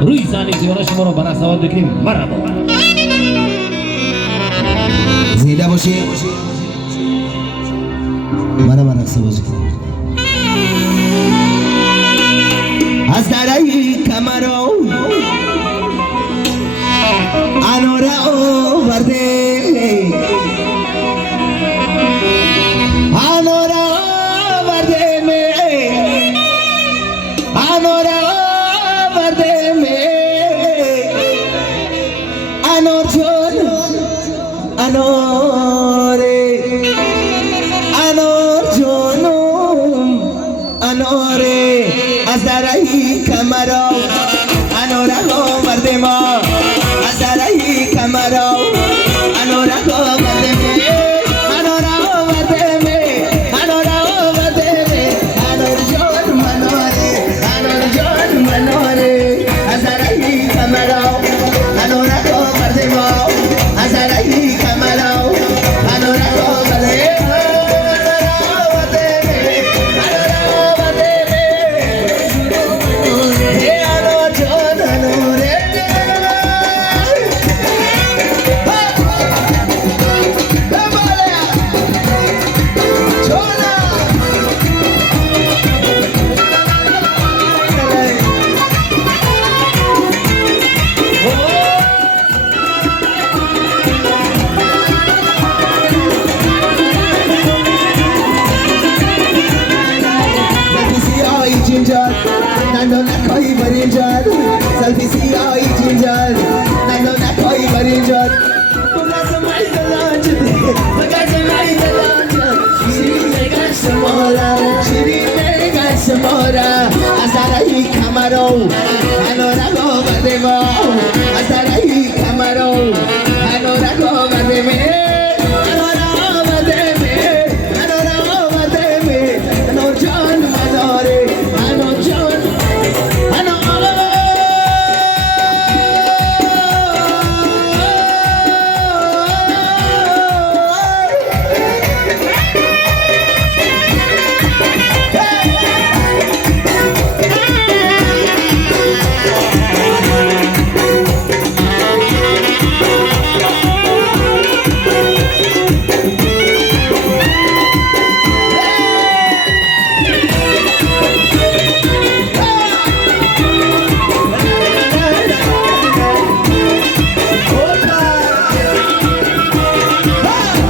روی صحنه سیاوش شما رو برای سوال بگیریم. مرحبا. زنده باشی. مرحبا رقصه بازی کن. از درای کمرو انوره آورده، انوره آورده می، انوره آورده می، انور جان انوره، انور جانم انوره. از درای کمرو انوره آورده ما، از درای کمرو انوره آورده می، انوره آورده می، انوره آورده می، انور جان منوره، انور جان منوره. از درای کمرو انوره آورده ما، از درای کمرو انوره آورده. نانو نکایی برینجان سلفی سیایی جینجان نانو نکایی برینجان بگاز مای دلان جده بگاز مای دلان جد شیرین میگن شمارا شیرین میگن شمارا از درای کمرو انوره آورده ما